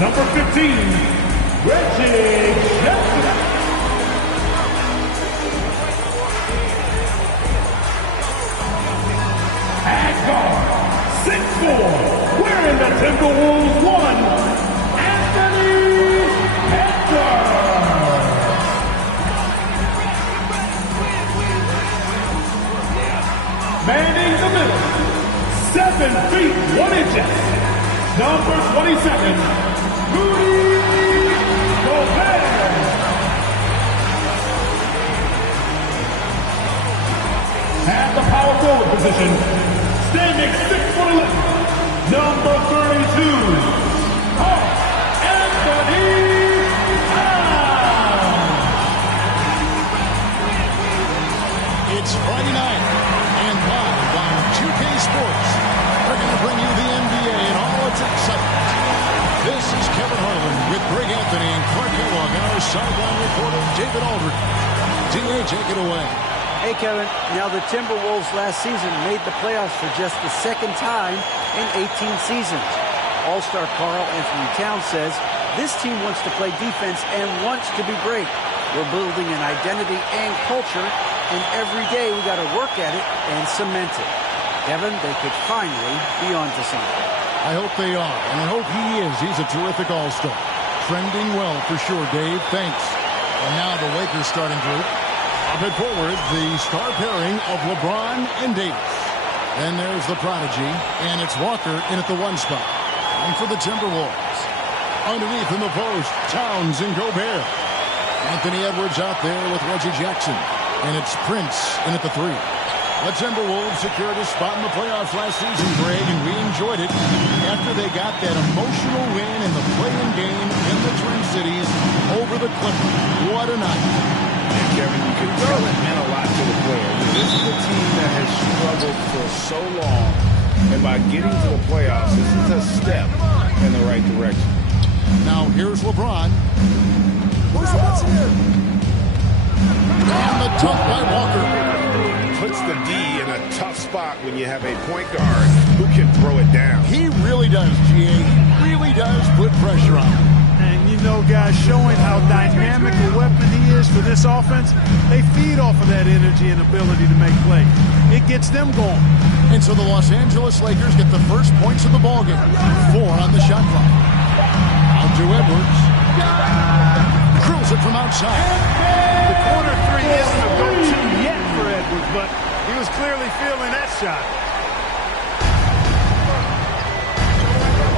Number 15, Reggie Jackson. At guard, 6'4", wearing the Timberwolves 1, Anthony Hector. Manning the middle, 7 feet 1 inches, number 27, Rudy Gobert. At the power forward position, standing 6'11", number 32, Anthony Towns. It's Friday night, and live on 2K Sports, we're going to bring you the NBA and all its excitement. This is Kevin Harlan with Greg Anthony and Clark Kellogg and our sideline reporter, David Aldridge. DA, take it away. Hey, Kevin. Now, the Timberwolves last season made the playoffs for just the second time in 18 seasons. All-star Karl Anthony Towns says this team wants to play defense and wants to be great. We're building an identity and culture, and every day we got to work at it and cement it. Kevin, they could finally be onto something. I hope they are, and I hope he is. He's a terrific all-star. Trending well for sure, Dave. Thanks. And now the Lakers starting group. Up and forward, the star pairing of LeBron and Davis. Then there's the prodigy, and it's Walker in at the 1 spot. And for the Timberwolves. Underneath in the post, Towns and Gobert. Anthony Edwards out there with Reggie Jackson. And it's Prince in at the 3. The Timberwolves secured a spot in the playoffs last season, Greg, and we enjoyed it after they got that emotional win in the play-in game in the Twin Cities over the Clippers. What a night. And Kevin, you can tell it meant a lot to the players. This is a team that has struggled for so long, and by getting to the playoffs, this is a step in the right direction. Now here's LeBron. Who's what's here? And the dunk by Walker. Puts the D in a tough spot when you have a point guard who can throw it down. He really does, GA. He really does put pressure on him. And you know, guys, showing how dynamic a weapon he is for this offense, they feed off of that energy and ability to make plays. It gets them going. And so the Los Angeles Lakers get the first points of the ballgame. 4 on the shot clock. Out to Edwards. Drills it from outside. The corner 3 isn't a go-to yet for Edwards, but he was clearly feeling that shot.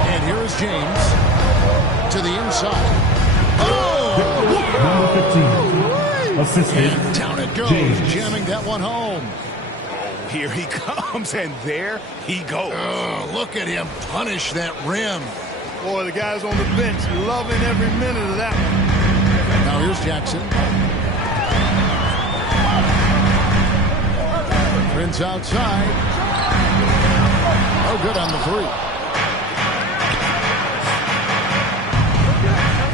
And here is James to the inside. Oh! Number 15, assisted. And down it goes, James. jamming that one home. Oh, here he comes, and there he goes. Oh, look at him punish that rim. Boy, the guys on the bench loving every minute of that one. Now here's Jackson. Prince outside. Oh, good on the 3.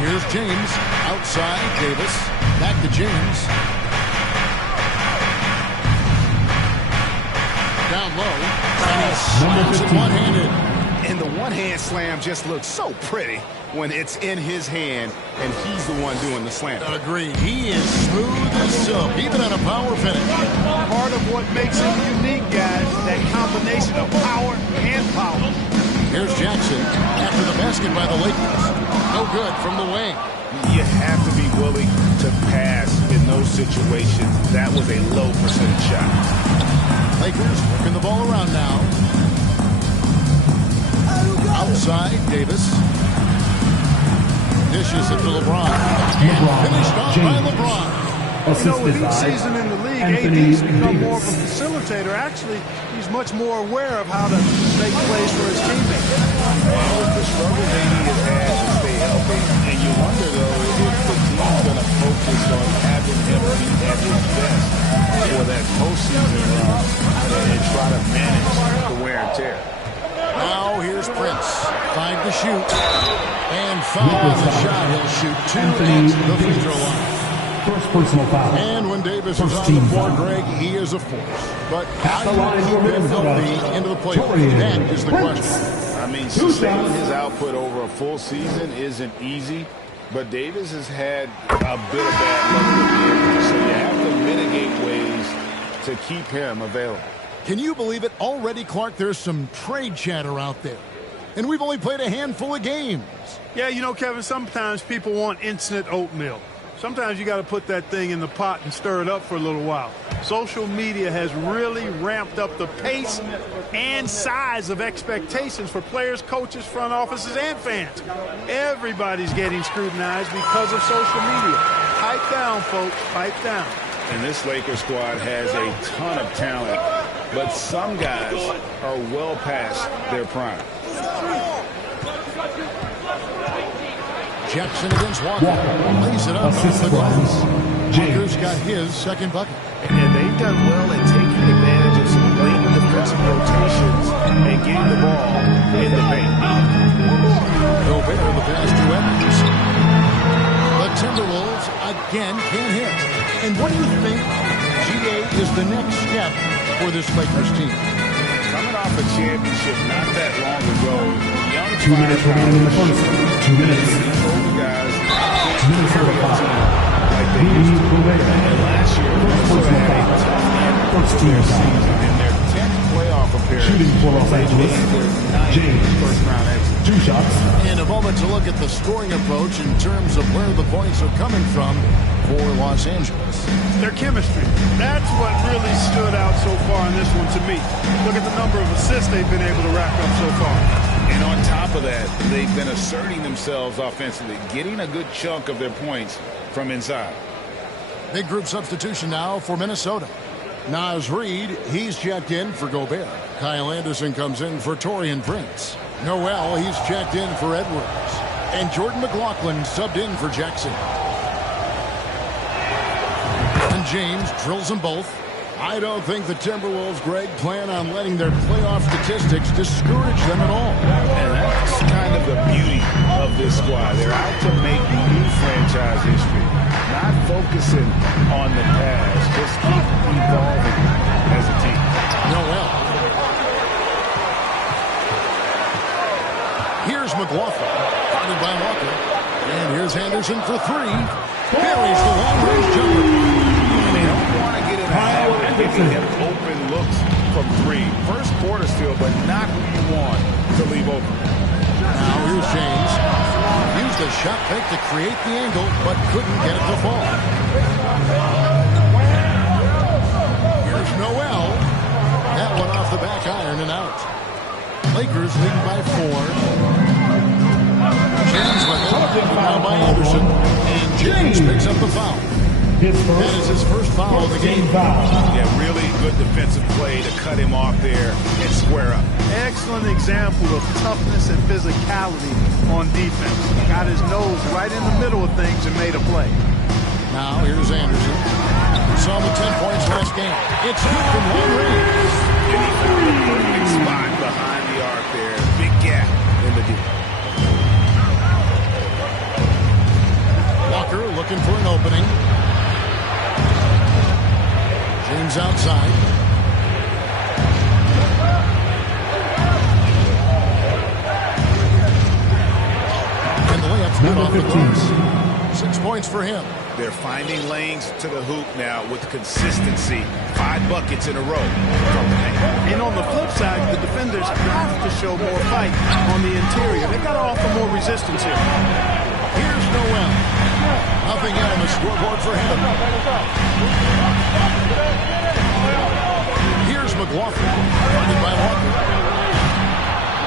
Here's James. Outside, Davis. Back to James. Down low. And he slams it one-handed. And the one-hand slam just looks so pretty when it's in his hand, and he's the one doing the slam. Agreed. He is smooth as silk, even on a power finish. Part of what makes him unique, guys, that combination of power and power. Here's Jackson after the basket by the Lakers. No good from the wing. You have to be willing to pass in those situations. That was a low percentage shot. Lakers working the ball around now. Outside, Davis. Dishes it to LeBron. And finished off by LeBron. You know, with each season in the league, AD's become more of a facilitator. Actually, he's much more aware of how to make plays for his teammates. Well, with the struggles AD has had to stay healthy, and you wonder, though, if the team's going to focus on having him be at his best for that postseason run and try to manage the wear and tear. Now here's Prince. 5 to shoot. And 5 on the shot. He'll shoot 2 at the free throw line. First personal foul. And when Davis is on the floor, Greg, he is a force. But how do you keep him healthy into the playoffs? That is the question. I mean, sustaining his output over a full season isn't easy, but Davis has had a bit of bad luck with the injury, so you have to mitigate ways to keep him available. Can you believe it? Already, Clark, there's some trade chatter out there. And we've only played a handful of games. Yeah, you know, Kevin, sometimes people want instant oatmeal. Sometimes you got to put that thing in the pot and stir it up for a little while. Social media has really ramped up the pace and size of expectations for players, coaches, front offices, and fans. Everybody's getting scrutinized because of social media. Pipe down, folks. Pipe down. And this Lakers squad has a ton of talent, but some guys are well past their prime. Jackson against Walker. Lays it up off the glass. Walker's got his second bucket. And they've done well at taking advantage of some late defensive rotations and getting the ball in the paint. Gobert the pass to Evans. The Timberwolves again can't hit. And what do you think, GA, is the next step for this Lakers team? Coming off a championship not that long ago, young 2 minutes remaining in the first. 2 minutes. older guys 2 minutes over 5. like they used to. And last year, Minnesota had a tough First team season in their 10th playoff appearance. Shooting for Los Angeles. James. First-round exit. 2 shots. In a moment to look at the scoring approach in terms of where the points are coming from for Los Angeles. Their chemistry. That's what really stood out so far in this one to me. Look at the number of assists they've been able to rack up so far. And on top of that, they've been asserting themselves offensively, getting a good chunk of their points from inside. Big group substitution now for Minnesota. Naz Reid, he's checked in for Gobert. Kyle Anderson comes in for Taurean Prince. Noel, he's checked in for Edwards. And Jordan McLaughlin subbed in for Jackson. And James drills them both. I don't think the Timberwolves, Greg, plan on letting their playoff statistics discourage them at all. And that's kind of the beauty of this squad. They're out to make new franchise history, not focusing on the past, just keep evolving as a team. Noel. Here's McLaughlin, guarded by Walker. And here's Anderson for three. Buries the long-range jumper. They don't want to get in a habit of giving him open looks from three. First quarter still, but not who you want to leave open. Now here's James. Used a shot fake to create the angle, but couldn't get it to fall. Here's Noel. That one off the back iron and out. Lakers leading by 4. James with it. Now by Anderson. And James picks up the foul. That is his first foul of the game. Yeah, really good defensive play to cut him off there and square up. Excellent example of toughness and physicality on defense. Got his nose right in the middle of things and made a play. Now here's Anderson. Saw the 10 points last game. It's good from long range. And he found the perfect spot behind the arc there. Big gap in the deep. Walker looking for an opening. James outside. And the layup's not off the glass. 6 points for him. They're finding lanes to the hoop now with consistency. 5 buckets in a row from the paint. And on the flip side, the defenders have to show more fight on the interior. They've got to offer more resistance here. Here's Noel. Nothing out on the scoreboard for him. Here's McLaughlin. Guarded by Walker.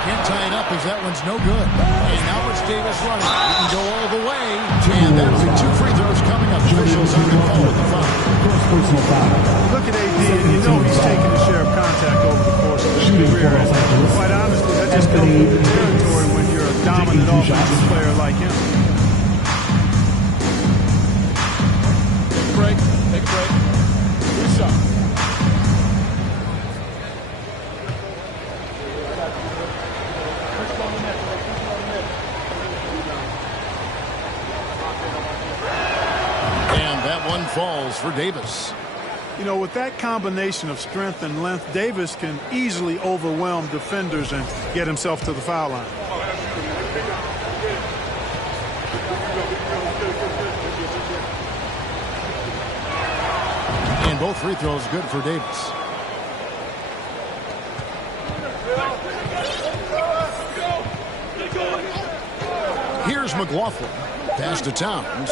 Can't tie it up as that one's no good. And now it's Davis running. He can go all the way. And that'll be 2 free throws coming up. Officials on the call with the foul. First personal foul. Look at AD, and you know he's taking a share of contact over the course of his career. And quite honestly, that just goes with the territory when you're a dominant offensive player like him. Break. Take a break. Reset. And that one falls for Davis. You know, with that combination of strength and length, Davis can easily overwhelm defenders and get himself to the foul line. And both free throws good for Davis. Here's McLaughlin. Pass to Towns.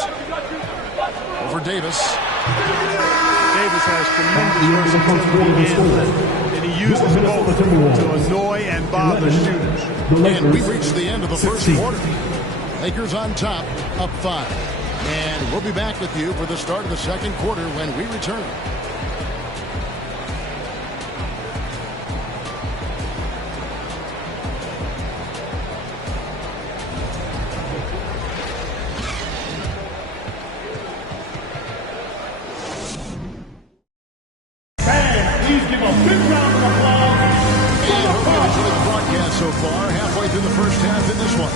Over Davis. Davis has tremendous versatility, and he uses both to annoy and bother shooters. And we've reached the end of the first quarter. Lakers on top, up 5. And we'll be back with you for the start of the second quarter when we return. So far, halfway through the first half in this one.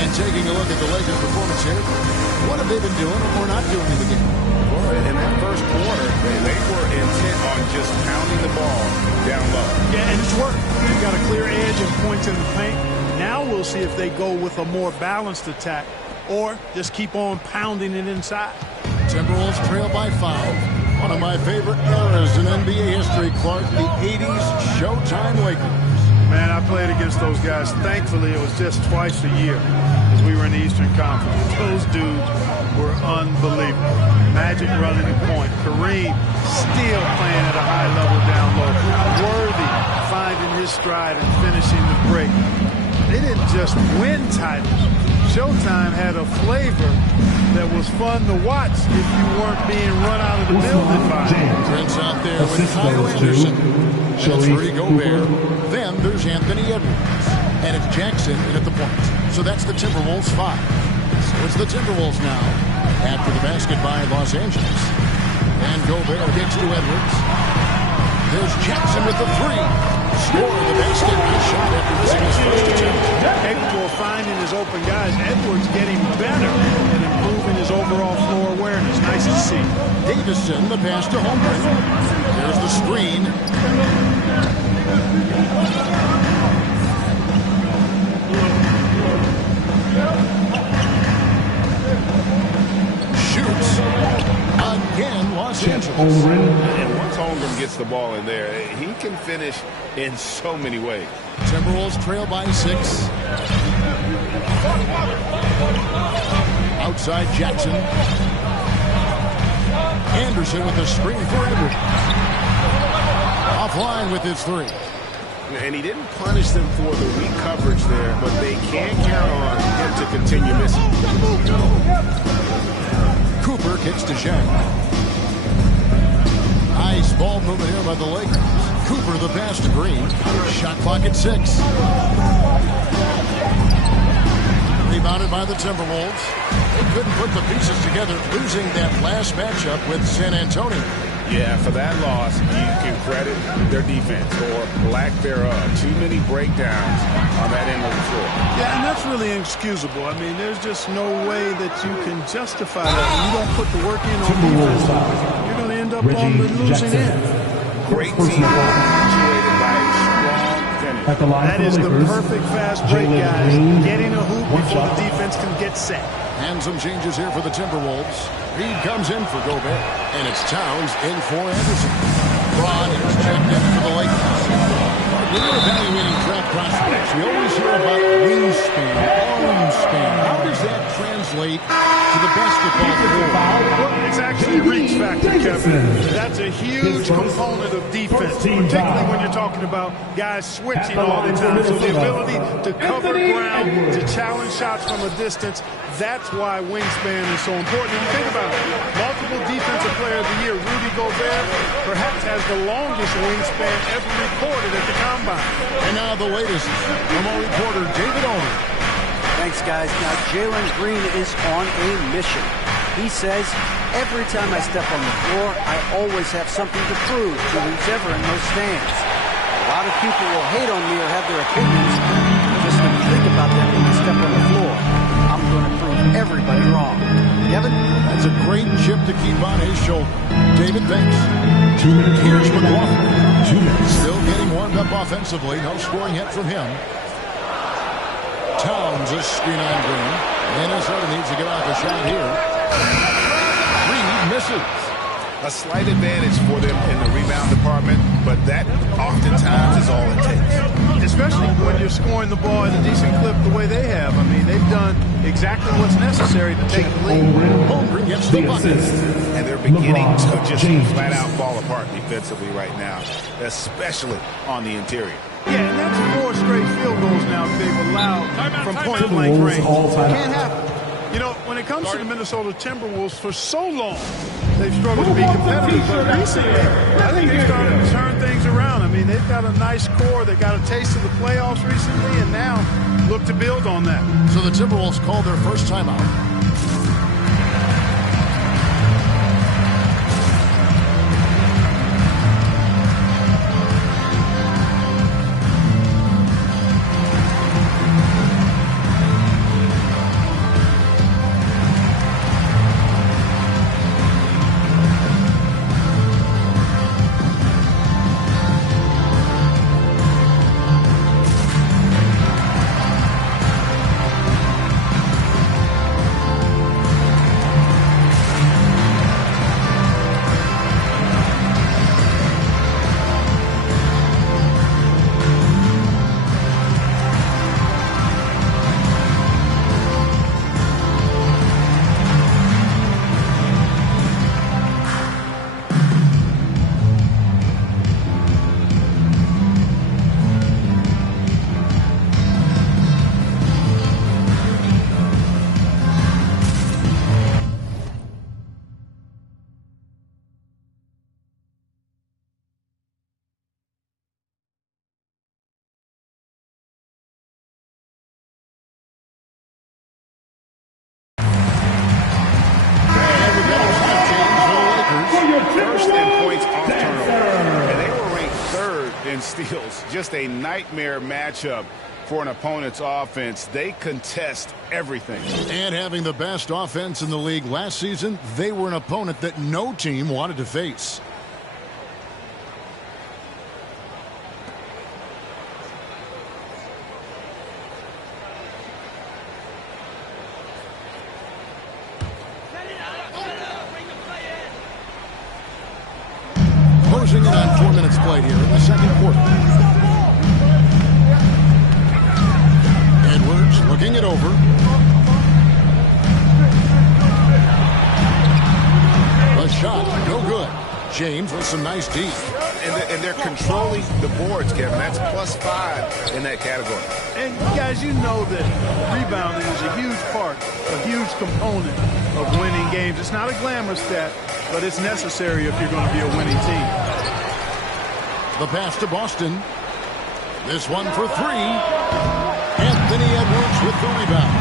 And taking a look at the Lakers' performance here, what have they been doing or not doing in the game? Well, in that first quarter, they were intent on just pounding the ball down low. Yeah, and it's worked. They've got a clear edge and points in the paint. Now we'll see if they go with a more balanced attack or just keep on pounding it inside. Timberwolves trail by 5. One of my favorite eras in NBA history, Clark, the 80s Showtime Lakers. Man, I played against those guys. Thankfully, it was just twice a year as we were in the Eastern Conference. Those dudes were unbelievable. Magic running the point. Kareem still playing at a high level down low. Worthy finding his stride and finishing the break. They didn't just win titles. Showtime had a flavor that was fun to watch if you weren't being run out of the building by it. Prince out there with Kyle Anderson. That's Rudy Gobert. Then there's Anthony Edwards. And it's Jackson in at the point. So that's the Timberwolves 5. So it's the Timberwolves now after the basket by Los Angeles. And Gobert gets to Edwards. There's Jackson with the 3. Score the basket. Nice shot after missing his first attempt. Capable of finding his open guys. Edwards getting better and improving his overall floor awareness. Nice to see. Davison, the pass to Holmgren. There's the screen. Shoots. Again, Los Angeles. And once Holmgren gets the ball in there, he can finish in so many ways. Timberwolves trail by 6. Outside Jackson. Anderson with a screen for Edwards. Offline with his 3. And he didn't punish them for the weak coverage there, but they can't count on him to continue missing. Cooper kicks to Shaq. Nice ball movement here by the Lakers. Cooper the pass to Green. Shot clock at 6. Rebounded by the Timberwolves. They couldn't put the pieces together, losing that last matchup with San Antonio. Yeah, for that loss, you can credit their defense or lack thereof. Too many breakdowns on that end of the floor. Yeah, and that's really inexcusable. I mean, there's just no way that you can justify that. You don't put the work in on defense, you're going to end up on the losing end. Great team punctuated by a strong finish. That is the perfect fast break, guys. Getting a hoop before the defense can get set. And some changes here for the Timberwolves. Reed comes in for Gobert, and it's Towns in for Anderson. Braun is checked in for the Lakers. When you're evaluating draft prospects, we always hear about wingspan, arm span. How does that translate to the basketball court? Well, it's actually reach factor, Kevin. That's a huge component of defense, particularly when you're talking about guys switching all the time. So the ability to cover ground, to challenge shots from a distance, that's why wingspan is so important. And you think about it, multiple defensive player of the year, Rudy Gobert, perhaps has the longest wingspan ever recorded at the combine. And now the latest from our reporter, David Owen. Thanks, guys. Now, Jalen Green is on a mission. He says, every time I step on the floor, I always have something to prove to who's ever in those stands. A lot of people will hate on me or have their opinions. Just when you think about that when you step on the floor, I'm going to prove everybody wrong. Kevin? That's a great chip to keep on his shoulder. David thinks. 2 minutes. Here's McLaughlin. 2 minutes. Still getting warmed up offensively. No scoring hit from him. Towns a screen on Green. Minnesota needs to get off a shot here. Reed misses. A slight advantage for them in the rebound department, but that oftentimes is all it takes. Especially when you're scoring the ball at a decent clip the way they have. I mean, they've done exactly what's necessary to take the lead. Holmgren gets the bucket. And they're beginning to just James. flat out fall apart defensively right now, especially on the interior. Yeah, and that's 4 straight field goals now they've allowed from point-blank range. Can't happen. You know, when it comes to the Minnesota Timberwolves, for so long, they've struggled to be competitive. But recently, I think they've started to turn things around. I mean, they've got a nice core. They got a taste of the playoffs recently, and now look to build on that. So the Timberwolves called their first timeout. First in points off turnover. And they were ranked 3rd in steals. Just a nightmare matchup for an opponent's offense. They contest everything. And having the best offense in the league last season, they were an opponent that no team wanted to face. Closing in on 4 minutes played here in the second quarter. Edwards looking it over. The shot, no good. James with some nice D. And they're controlling the boards, Kevin. That's +5 in that category. And guys, you know that rebounding is a huge part, a huge component of winning games. It's not a glamour stat, but it's necessary if you're going to be a winning team. The pass to Boston. This one for 3. Anthony Edwards with the rebound.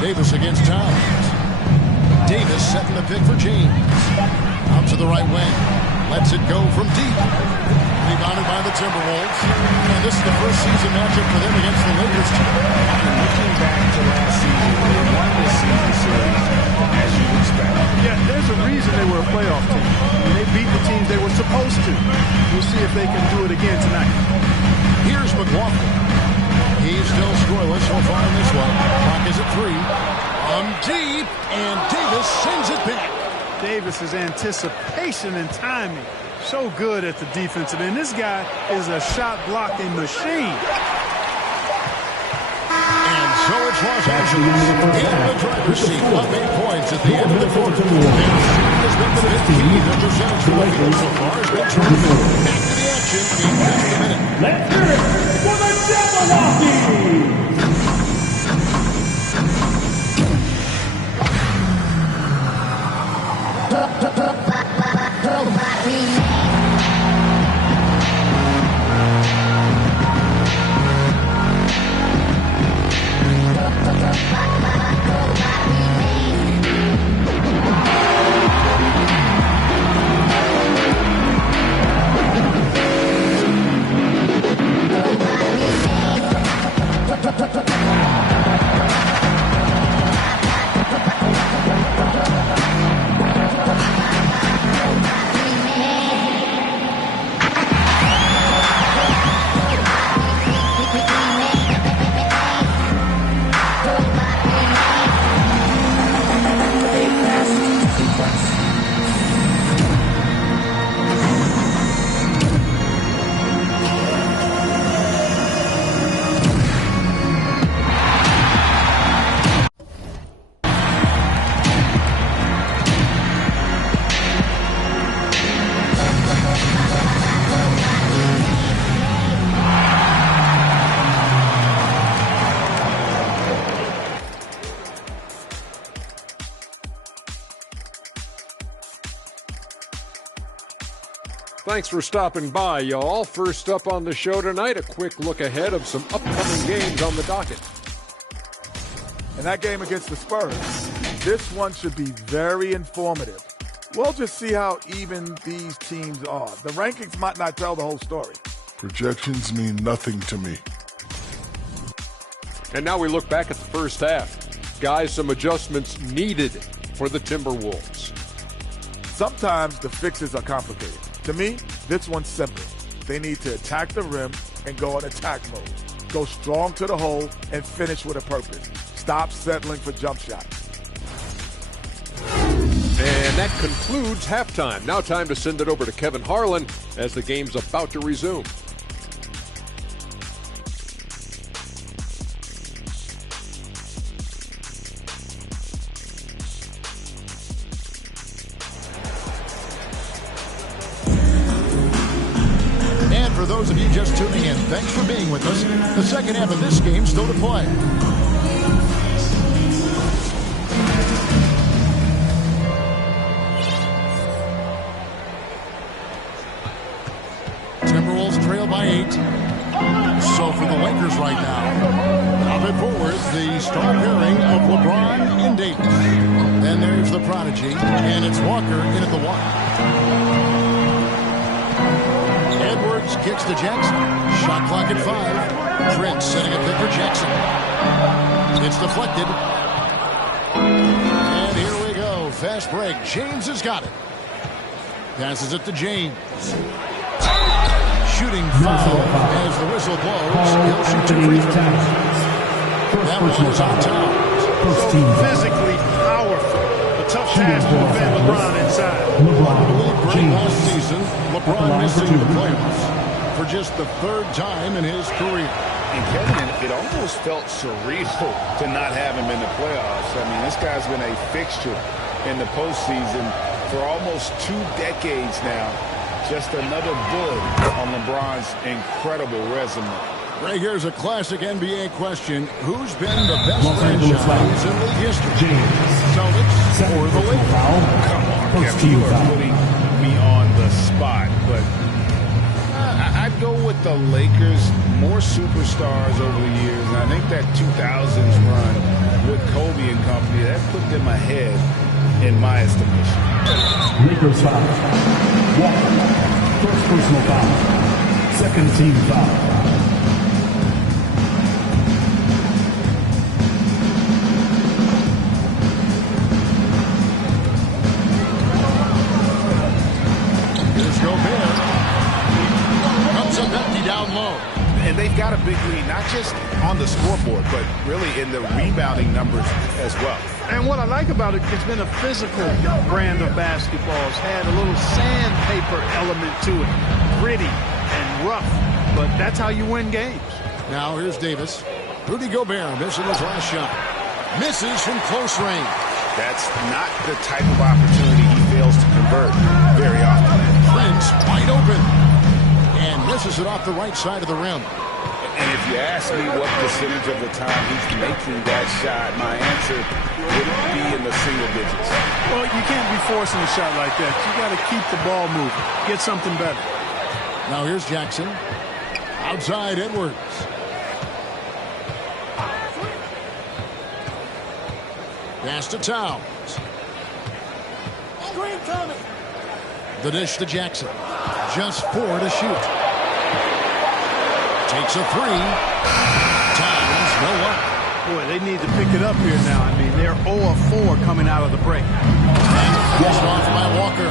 Davis against Towns. Davis setting the pick for James. Out to the right wing. Lets it go from deep. Rebounded by the Timberwolves. And this is the first season matchup for them against the Lakers team. Looking back to last season, they won this season series as you expect. Yeah, there's a reason they were a playoff team. And they beat the teams they were supposed to. We'll see if they can do it again tonight. Here's McLaughlin. He's still scoreless so far in this one. Clock is at 3. Deep, and Davis sends it back. Davis's anticipation and timing, so good at the defensive end. This guy is a shot-blocking machine. And so it's Los Angeles in the driver's seat, up 8 points at the end of the quarter. Their shooting has been the big key. The percentage from the field so far has been terrific. Back to the action in just a minute. Let's hear it for the Jabberwockies! Thanks for stopping by, y'all. First up on the show tonight, a quick look ahead of some upcoming games on the docket. And that game against the Spurs, this one should be very informative. We'll just see how even these teams are. The rankings might not tell the whole story. Projections mean nothing to me. And now we look back at the first half. Guys, some adjustments needed for the Timberwolves. Sometimes the fixes are complicated. To me, this one's simple. They need to attack the rim and go in attack mode. Go strong to the hole and finish with a purpose. Stop settling for jump shots. And that concludes halftime. Now time to send it over to Kevin Harlan as the game's about to resume. And for those of you just tuning in, thanks for being with us. The second half of this game still to play. Timberwolves trail by 8. So for the Lakers right now, up and forward, the star pairing of LeBron and Davis. Then there's the prodigy, and it's Walker in at the 1. Edwards kicks to Jackson. Shot clock at 5. Prince setting a pick for Jackson. It's deflected. And here we go. Fast break. James has got it. Passes it to James. Shooting foul as the whistle blows. He'll shoot 2 free throws. That one is on top. So physically powerful. A tough task to defend LeBron inside. Great last season. LeBron missing the playoffs for just the 3rd time in his career. And Kevin, it almost felt surreal to not have him in the playoffs. I mean, this guy's been a fixture in the postseason for almost 2 decades now. Just another bullet on LeBron's incredible resume. Right, here's a classic NBA question. Who's been the best franchise in league history? Celtics or the Lakers? Come on, Kevin, you are putting me on the spot. But I'd go with the Lakers. More superstars over the years. And I think that 2000s run with Kobe and company, that put them ahead in my estimation. Lakers foul. Walker. First personal foul. Second team foul. Here's Gobert. Comes up empty down low. And they've got a big lead, not just on the scoreboard, but really in the rebounding numbers as well. And what I like about it, it's been a physical brand of basketball. It's had a little sandpaper element to it. Gritty and rough, but that's how you win games. Now here's Davis. Rudy Gobert missing his last shot. Misses from close range. That's not the type of opportunity he fails to convert very often. Prince wide open. And misses it off the right side of the rim. And if you ask me what percentage of the time he's making that shot, my answer would be in the single digits. Well, you can't be forcing a shot like that. You got to keep the ball moving. Get something better. Now here's Jackson. Outside Edwards. Pass to Towns. Screen coming. The dish to Jackson. Just 4 to shoot. Takes a 3. Towns, no luck. Boy, they need to pick it up here now. I mean, they're 0 of 4 coming out of the break. Finished off by Walker.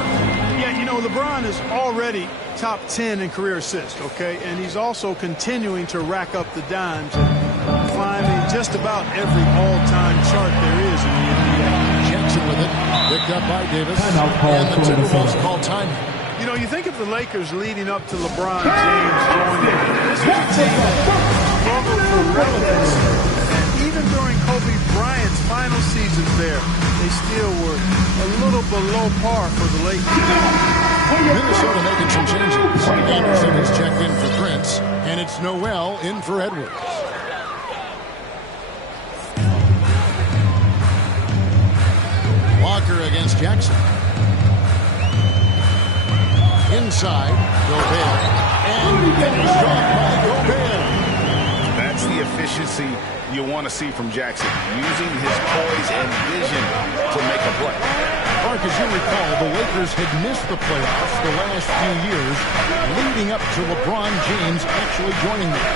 Yeah, you know, LeBron is already top 10 in career assists, okay? And he's also continuing to rack up the dimes and climbing just about every all-time chart there is in the NBA. Jackson with it. Picked up by Davis. And the Timberwolves call timeout. You know, you think of the Lakers leading up to LeBron James joining. This was a team that struggled for relevance. And even during Kobe Bryant's final seasons there, they still were a little below par for the Lakers. Minnesota making some changes. Anderson has checked in for Prince, and it's Noel in for Edwards. Walker against Jackson. inside. Gobert. And finished off by Gobert. That's the efficiency you want to see from Jackson, using his poise and vision to make a play. Mark, as you recall, the Lakers had missed the playoffs the last few years, leading up to LeBron James actually joining them.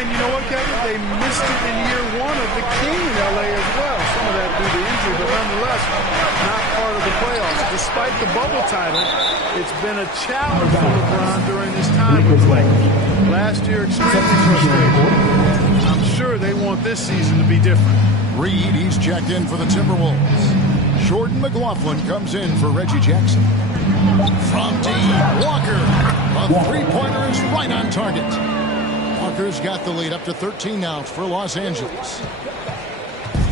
And you know what, Kevin? They missed it in year one of the King in L.A. as well. Some of that due to injury, but nonetheless, not part of the playoffs. Despite the bubble title, it's been a challenge for LeBron during this time with Lakers. Last year, extremely frustrating. I'm sure they want this season to be different. Reed, he's checked in for the Timberwolves. Jordan McLaughlin comes in for Reggie Jackson. From deep, Walker. A three-pointer is right on target. Walker's got the lead up to 13 now for Los Angeles.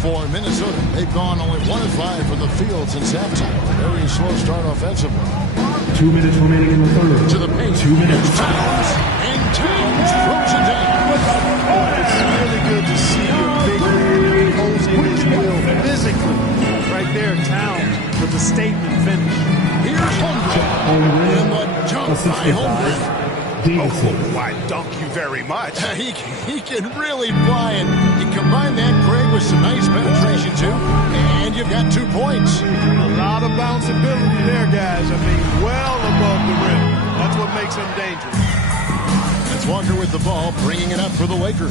For Minnesota, they've gone only 1 of 5 from the field since halftime. Very slow start offensively. 2 minutes remaining in the third. To the paint. 2 minutes. Towns. And Towns throws it down. It's really good to see your big man imposing his will physically. Right there, Towns with the statement finish. Here's Holmgren. And the dunk by Holmgren. Oh, why, dunk you very much. He can really fly, and you combine that, Craig, with some nice penetration, too, and you've got 2 points. A lot of bounceability there, guys. I mean, well above the rim. That's what makes him dangerous. That's Walker with the ball, bringing it up for the Lakers.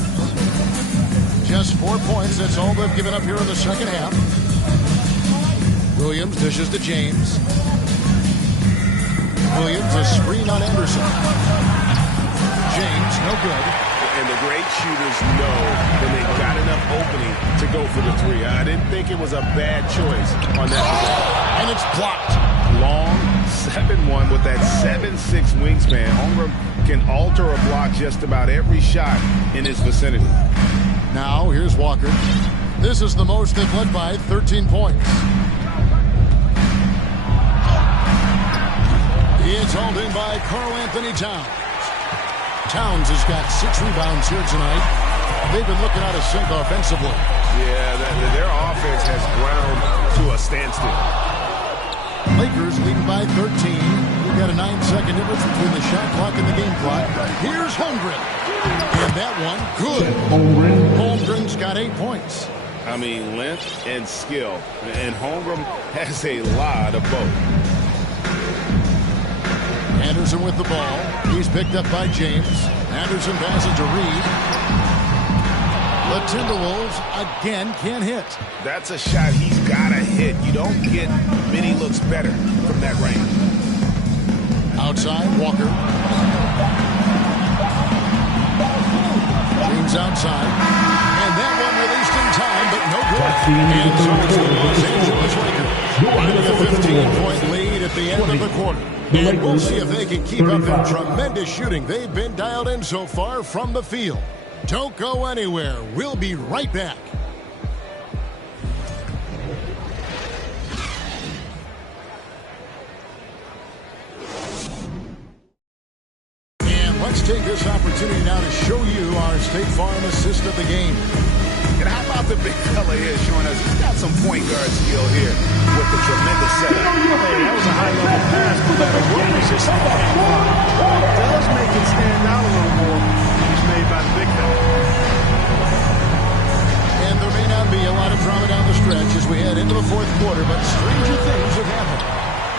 Just 4 points. That's all they've given up here in the second half. Williams dishes to James. Williams, a screen on Anderson. James, no good. And the great shooters know when they've got enough opening to go for the three. I didn't think it was a bad choice on that. And it's blocked. Long 7-1 with that 7'6" wingspan. Holmgren can alter a block just about every shot in his vicinity. Now, here's Walker. This is the most they've led by, 13 points. It's hauled in by Karl Anthony Towns. Towns has got 6 rebounds here tonight. They've been looking out of sync offensively. Yeah, their offense has ground to a standstill. Lakers leading by 13. We've got a 9-second difference between the shot clock and the game clock. Here's Holmgren. And that one, good. Holmgren's got 8 points. I mean, length and skill. And Holmgren has a lot of both. Anderson with the ball. He's picked up by James. Anderson passes to Reed. The Timberwolves again can't hit. That's a shot he's got to hit. You don't get many looks better from that range. Outside, Walker. James outside. And that one released in time, but no good. And so it's the Los Angeles Lakers. Riding a 15-point lead at the end of the quarter. And we'll see if they can keep up their tremendous shooting they've been dialed in so far from the field. Don't go anywhere. We'll be right back. And let's take this opportunity now to show you our State Farm assist of the game. And how about the big fella here showing us he's got some point guard skill here with the tremendous setup. Hey, that was a high-level pass, but that well-resisted block. It does make it stand out a little more when it's made by the big fella. And there may not be a lot of drama down the stretch as we head into the fourth quarter, but stranger things have happened.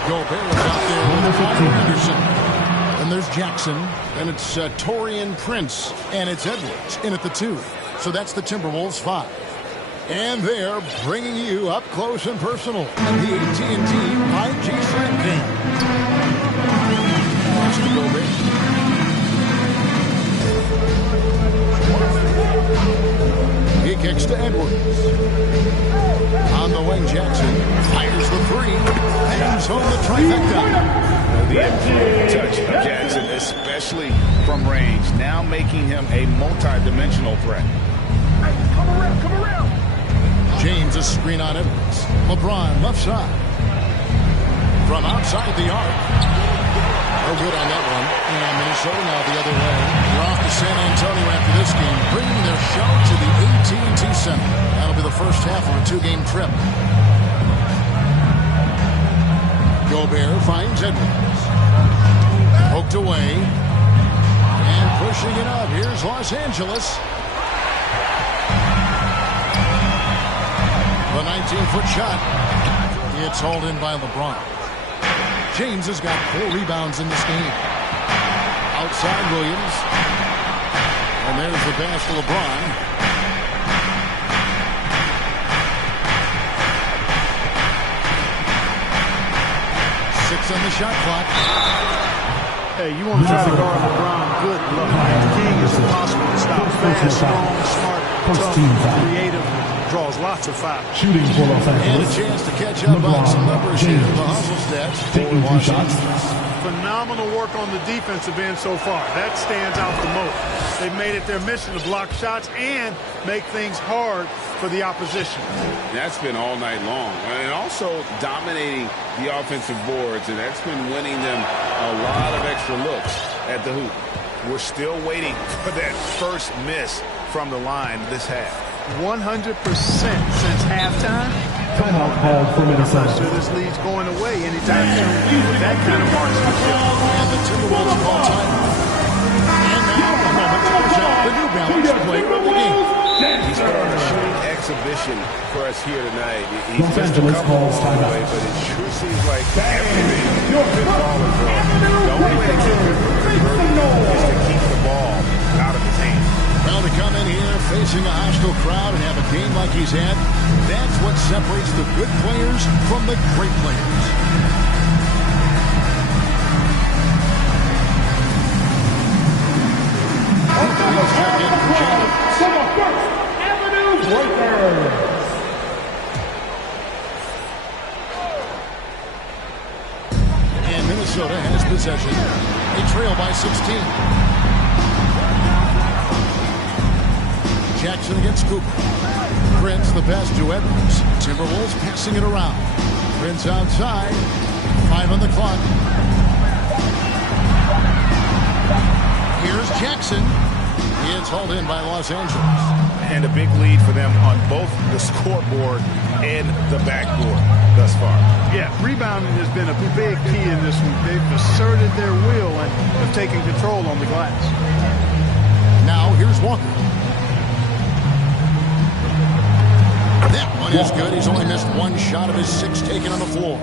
Gobert is out there with Anderson. And there's Jackson, and it's Taurean Prince, and it's Edwards in at the 2. So that's the Timberwolves 5. And they're bringing you up close and personal in the AT&T 5G Slam game. Watch the Gobert. He kicks to Edwards. On the wing, Jackson fires the 3. Hangs home the trifecta. The improved touch of Jackson, especially from range, now making him a multi-dimensional threat. Come around. James, a screen on Edwards. LeBron, left side. From outside the arc. No good on that one. And Minnesota now the other way. They're off to San Antonio after this game, bringing their show to the AT&T Center. That'll be the first half of a 2-game trip. Gobert finds Edwards. knocked away. And pushing it up, here's Los Angeles. The 19-foot shot. It's hauled in by LeBron. James has got 4 rebounds in this game. Outside Williams. And there's the pass to LeBron. 6 on the shot clock. Hey, you want to try to guard LeBron? Good luck. The king is impossible to stop. Fast, strong, smart, tough, creative. Draws lots of fouls. Shooting for Los And a Angeles. chance to catch up on some numbers here. The hustle stats for Taking 2 shots. Phenomenal work on the defensive end so far. That stands out the most. They've made it their mission to block shots and make things hard for the opposition. That's been all night long. And also dominating the offensive boards, and that's been winning them a lot of extra looks at the hoop. We're still waiting for that first miss from the line this half. 100% since halftime. Timeout called for I'm not Minnesota. sure this lead's going away anytime soon with that kind of marksmanship. And the Timberwolves call timeout. And now a moment to present the New Balance Player of the Game. He's put on a shooting exhibition for us here tonight. He's Los missed a Angeles couple calls along the timeout. way, but it sure seems like everything is falling for him. The only way to keep him from converting is to keep the ball out of his hands. Well, to come in here facing a hostile crowd and have a game like he's had, that's what separates the good players from the great players. Please check in for James. For the First Avenue Lakers. And Minnesota has possession. They trail by 16. Jackson against Cooper. Prince the pass to Edwards. Timberwolves passing it around. Prince outside. 5 on the clock. Here's Jackson. It's hauled in by Los Angeles. And a big lead for them on both the scoreboard and the backboard thus far. Yeah, rebounding has been a big key in this one. They've asserted their will and have taken control on the glass. Now here's Walker. That one is good. He's only missed 1 shot of his 6 taken on the floor.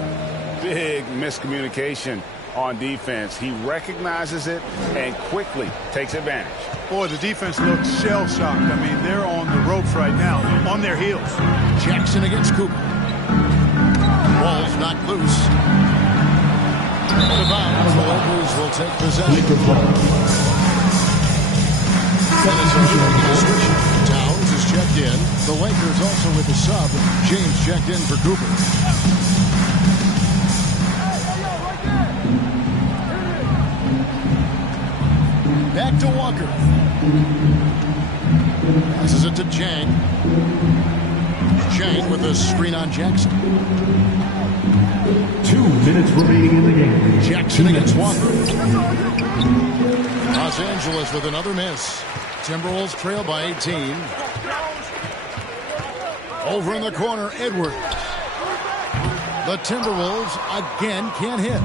Big miscommunication on defense. He recognizes it and quickly takes advantage. Boy, the defense looks shell-shocked. I mean, they're on the ropes right now, on their heels. Jackson against Cooper. Ball's not loose. Out of bounds. The Lakers will take possession. Lakers ball. Minnesota making a switch. Towns is checked in. The Lakers also with a sub. James checked in for Cooper. Back to Walker. Passes it to Chang. Chang with a screen on Jackson. 2 minutes remaining in the game. Jackson against Walker. Los Angeles with another miss. Timberwolves trail by 18. Over in the corner, Edwards. The Timberwolves again can't hit.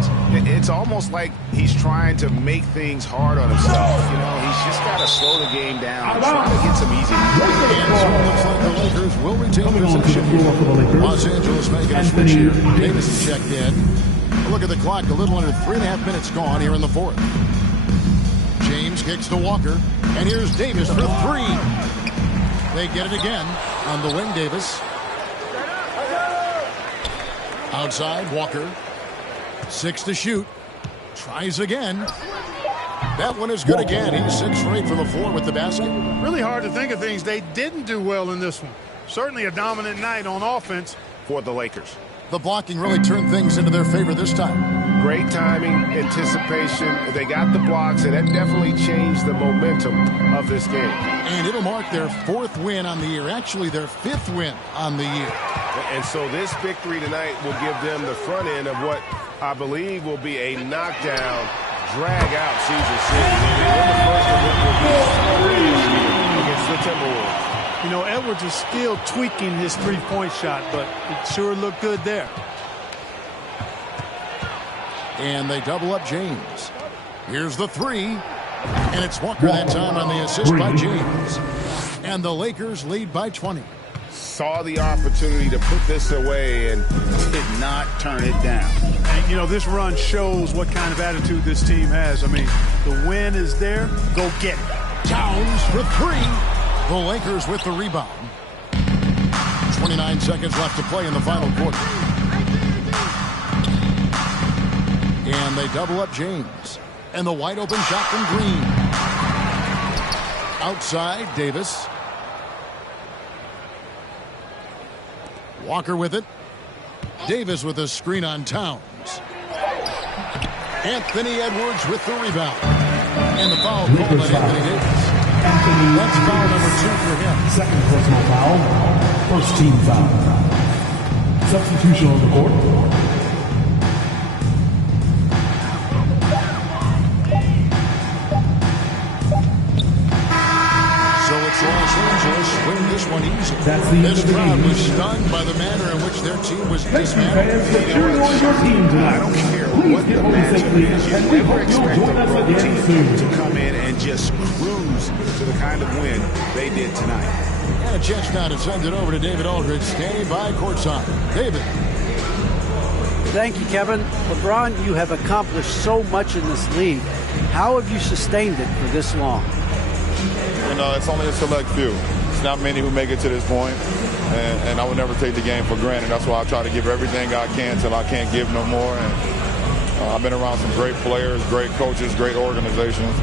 It's almost like he's trying to make things hard on himself. You know, he's just got to slow the game down, trying to get some easy. And so it looks like the Lakers will retain possession here. Los Angeles making a switch here. Davis is checked in. Look at the clock, a little under 3.5 minutes gone here in the fourth. James kicks to Walker. And here's Davis for 3. They get it again on the wing, Davis. Outside, Walker. 6 to shoot. Tries again. That one is good again. He's 6 for 8 from the floor with the basket. Really hard to think of things they didn't do well in this one. Certainly a dominant night on offense For the Lakers. The blocking really turned things into their favor this time. Great timing, anticipation. They got the blocks, and that definitely changed the momentum of this game. And it'll mark their 4th win on the year. Actually, their 5th win on the year. And so this victory tonight will give them the front end of what I believe will be a knockdown, drag-out season series. They win the first of what will be 3 this year against the Timberwolves. You know, Edwards is still tweaking his three-point shot, but it sure looked good there. And they double up James. Here's the three. And it's Walker that time on the assist by James. And the Lakers lead by 20. Saw the opportunity to put this away and did not turn it down. And, you know, this run shows what kind of attitude this team has. I mean, the win is there. Go get it. Towns with three. The Lakers with the rebound. 29 seconds left to play in the final quarter. And they double up James. And the wide open shot from Green. Outside, Davis. Walker with it. Davis with a screen on Towns. Anthony Edwards with the rebound. And the foul called on Anthony Davis. That's foul number 2 for him. Second personal foul. First team foul. Substitution on the court. So it's Los Angeles win this one easy. That's the end This of the crowd game. was stunned by the manner in which their team was Thank you, dismantled. fans, for cheering on your team tonight. I don't care Please what get the home matchup safely, is. You and we never hope you'll expect join the us road again team soon. to come in and just cruise to the kind of win they did tonight. And a chance now to send it over to David Aldridge, standing by courtside. David. Thank you, Kevin. LeBron, you have accomplished so much in this league. How have you sustained it for this long? You know, it's only a select few. It's not many who make it to this point, and I would never take the game for granted. That's why I try to give everything I can till I can't give no more. And I've been around some great players, great coaches, great organizations,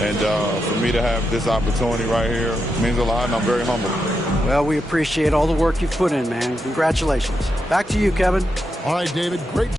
and for me to have this opportunity right here means a lot, and I'm very humbled. Well, we appreciate all the work you've put in, man. Congratulations. Back to you, Kevin. All right, David, great.